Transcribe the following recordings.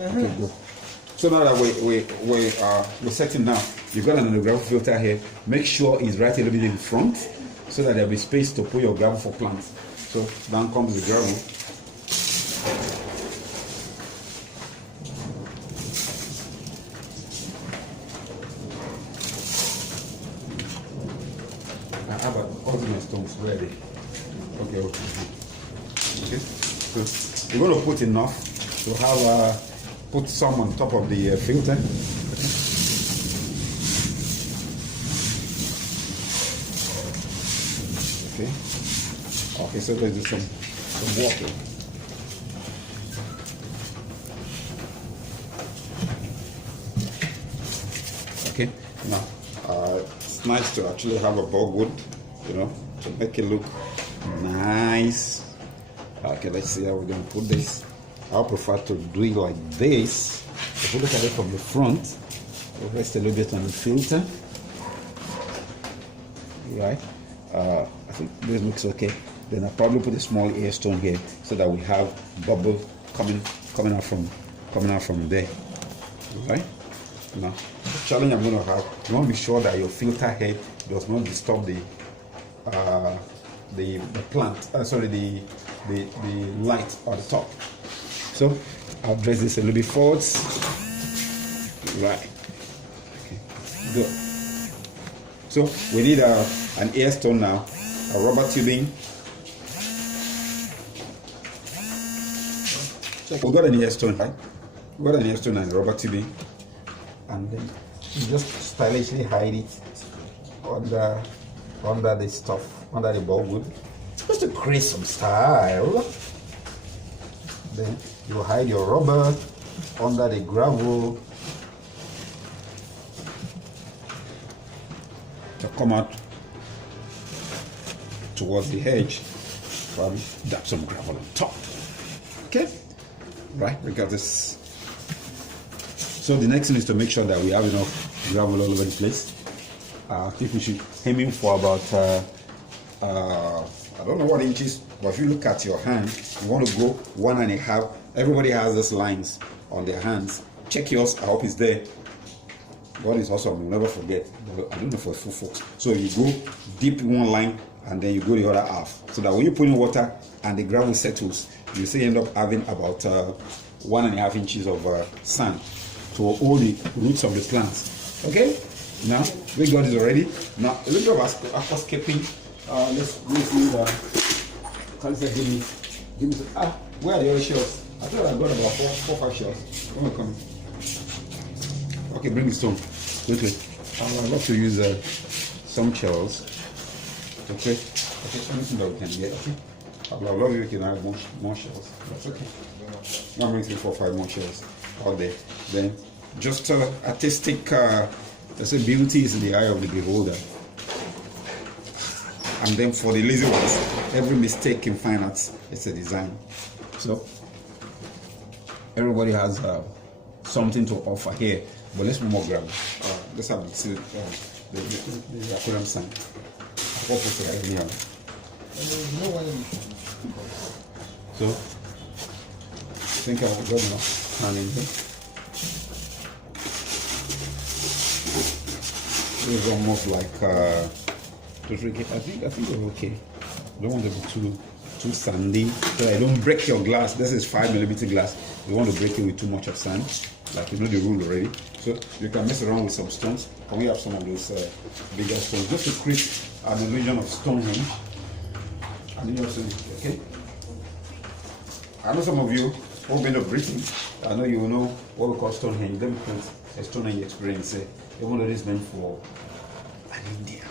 Okay, good. So now that we're setting now, you've got an undergravel filter here. Make sure it's right a little bit in front so that there'll be space to put your gravel for plants. So down comes the gravel. I have all my stones ready. Okay. So you're going to put enough to have put some on top of the filter. Okay, so let's do some water. Okay, now it's nice to actually have a bogwood, to make it look nice. Okay, let's see how we're going to put this. I prefer to do it like this. If you look at it from the front, we'll rest a little bit on the filter. Right. I think this looks okay. Then I'll probably put a small airstone here so that we have bubble coming out from there. Right? Now, the challenge I'm going to have, you want to be sure that your filter head does not disturb the plant. The light at the top. So I'll dress this a little bit forwards. Right. Okay. Good. So we need an airstone now, a rubber tubing. We got an airstone, right? We got an airstone and a rubber tubing, and then you just stylishly hide it under the stuff, under the bogwood, just to create some style. Then you hide your rubber under the gravel to come out towards the edge. Probably dab some gravel on top. Okay, right? We got this. So the next thing is to make sure that we have enough gravel all over the place. I think we should aim for about I don't know what inches, but if you look at your hand, you want to go 1.5. Everybody has these lines on their hands. Check yours. I hope it's there. God is awesome. You'll never forget. I don't know for full folks. So you go deep in one line and then you go the other half. So that when you put in water and the gravel settles, you say end up having about 1.5 inches of sand to hold the roots of the plants. Okay? Now, we got this already. Now, a little bit of aquascaping. Let's use give me where are the other shells? I thought I got about 4 or 5 shells. When we come. Okay, bring the stone. Quickly. I'd love to use some shells. Okay, anything that we can get. Okay. I'd love if you can have more shells. That's okay. Now bring 3, 4, 5 more shells out there. Then just artistic. Let's say beauty is in the eye of the beholder. And then for the lazy ones, every mistake in fine arts is a design. So everybody has something to offer here. But let's move more gravel. Let's have the aquarium sign. What put it anyhow? So I think I've got enough hand in here. This is almost like I think we're okay. I don't want to be too sandy, so I don't break your glass. This is 5mm glass. You want to break it with too much of sand, like you know the rule already. So you can mess around with some stones. And we have some of those bigger stones just to create an illusion of Stonehenge. Okay. I know some of you who have been to Britain. I know you will know what we call Stonehenge. Let me put a Stonehenge experience. Even though this is meant for an India.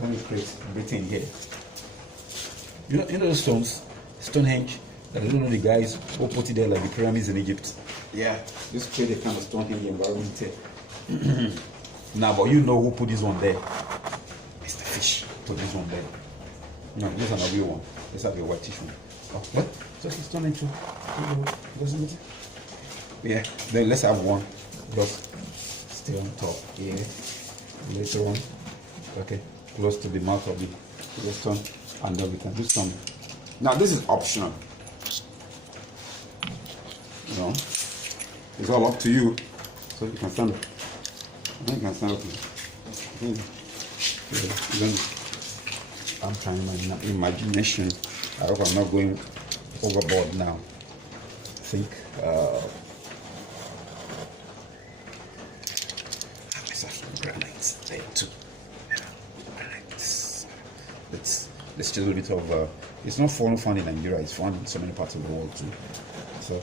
Let me create Britain here. You know the stones, Stonehenge. I don't know the guys who put it there like the pyramids in Egypt. Yeah, just create a kind of Stonehenge environment here. Now, but you know who put this one there? Mr. Fish put this one there. No, this is another real one. Let's have a whitish one. Oh, what? Just Stonehenge. Doesn't it? Yeah, then let's have one. Just stay on top here. Later on. Okay. Close to the mouth of the stone, and then we can do some. Now this is optional. know, it's all up to you. So you can stand up. I think you can stand up. I'm trying my imagination. I hope I'm not going overboard now. I think granites there too. Granites. It's just a little bit of it's not found in Nigeria, it's found in so many parts of the world too. So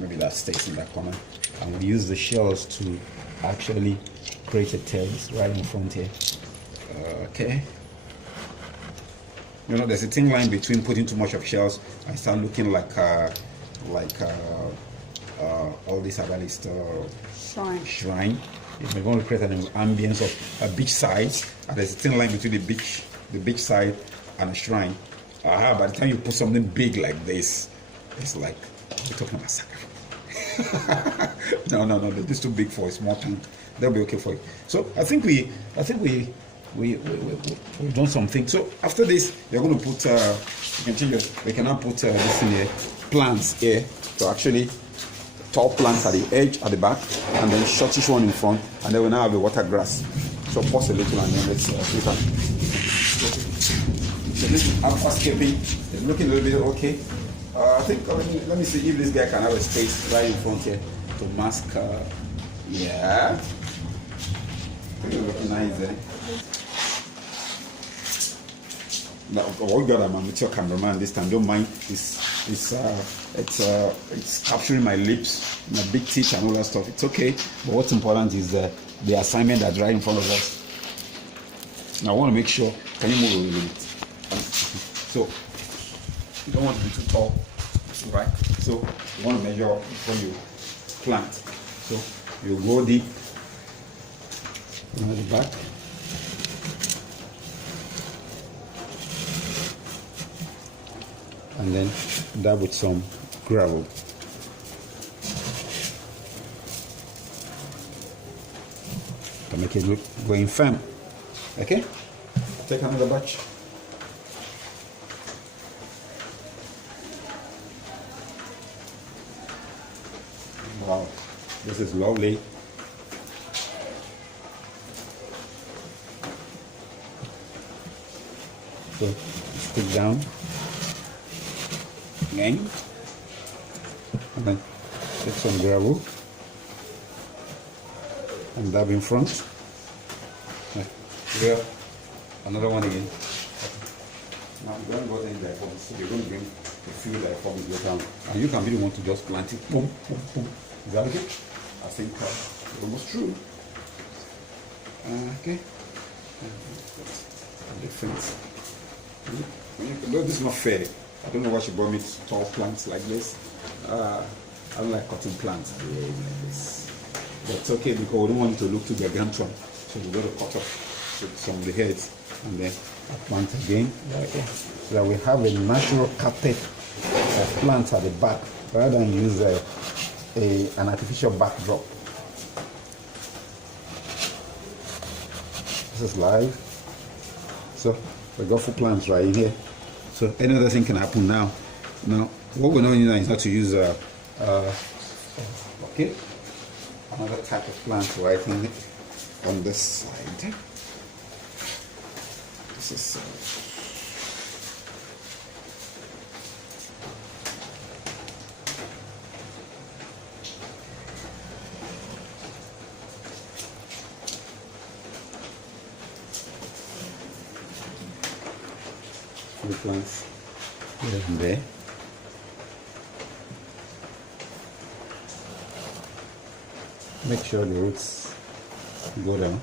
maybe that stays in that corner. And we use the shells to actually create a terrace right in front here. Okay. You know, there's a thin line between putting too much of shells and start looking like all these herbalist shrine. If we're going to create an ambience of a beach side, and there's a thin line between the beach side and a shrine. By the time you put something big like this, it's like we're talking about sacrifice. No, this is too big for a small tank. That'll be okay for you. So I think we've done something. So after this, you're going to put you can change it. We can now put this in here, plants here. So actually, tall plants at the edge, at the back, and then shortish one in front, and then we now have the water grass. So pause a little and then let's see that. So this is aquascaping. It's looking a little bit okay. I think let me see if this guy can have a space right in front here to mask. Yeah. I think it's looking nice there. Now, oh God, I'm with your cameraman this time. Don't mind. It's capturing my lips, my big teeth, and all that stuff. It's okay. But what's important is the assignment that's right in front of us. Now I want to make sure. Can you move a little bit? So you don't want to be too tall, right? So you want to measure up before you plant. So you go deep on the back. And then dab with some gravel. To make it look going firm. Okay? Take another batch. Wow, this is lovely. So stick down. Again. And then take some gravel and dab in front. Here, another one again. Now I'm going to go in there, so you're going to bring a few diaforms later on. And you can really want to just plant it. Boom, boom, boom. Is that okay? I think it's almost true. Okay. Different. No, this is not fair. I don't know why she brought me tall plants like this. I don't like cutting plants like this. But it's okay because we don't want it to look too gargantuan. So we're going to cut off some of the heads and then plant again. So that we have a natural carpet of plants at the back rather than use an artificial backdrop. This is live. So we got 4 plants right in here. So any other thing can happen now. Now, what we're doing now is not to use okay, another type of plant right in it on this side. This is plants here and there. Make sure the roots go down.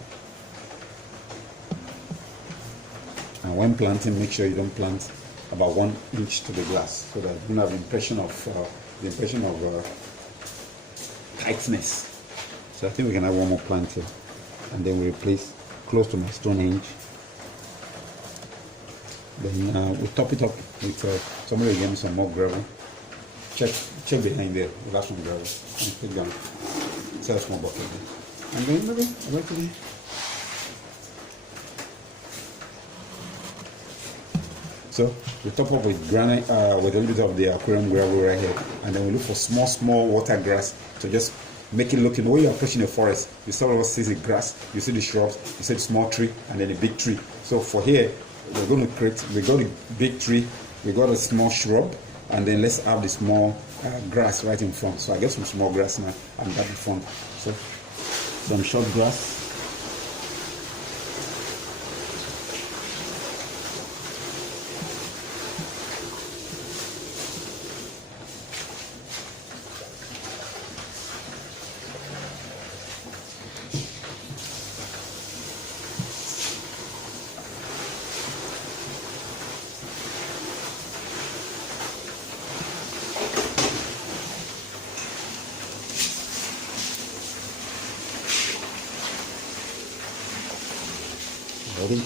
And when planting, make sure you don't plant about 1 inch to the glass, so that you don't have the impression of tightness. So I think we can have one more plant here, and then we replace close to my Stonehenge. Then we top it up with somebody will give me some more gravel. Check behind there. We'll have some gravel. And put down. It's a small bucket there. And then maybe So we top up with granite, with a little bit of the aquarium gravel right here, and then we look for small water grass to just make it look. When you're approaching a forest, you sort of see the grass, you see the shrubs, you see the small tree, and then the big tree. So for here, we're going to create. We got a big tree, we got a small shrub, and then let's have the small grass right in front. So I get some small grass now, and that in front. So some short grass.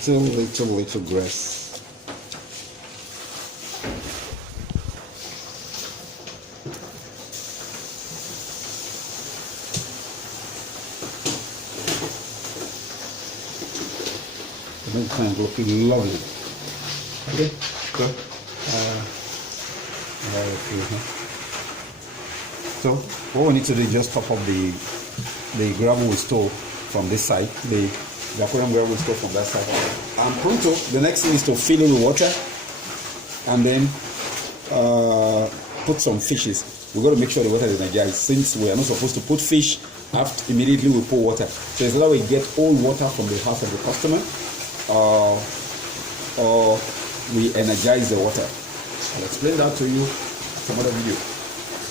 Little grass. The plant looking lovely. Okay, so what we need to do is just top up the gravel we stole from this side. The aquarium gravel will from that side. And pronto, the next thing is to fill it with water and then put some fishes. We've got to make sure the water is energized, since we are not supposed to put fish after immediately we pour water. So it's that we get old water from the house of the customer, or we energize the water. I'll explain that to you in some other video.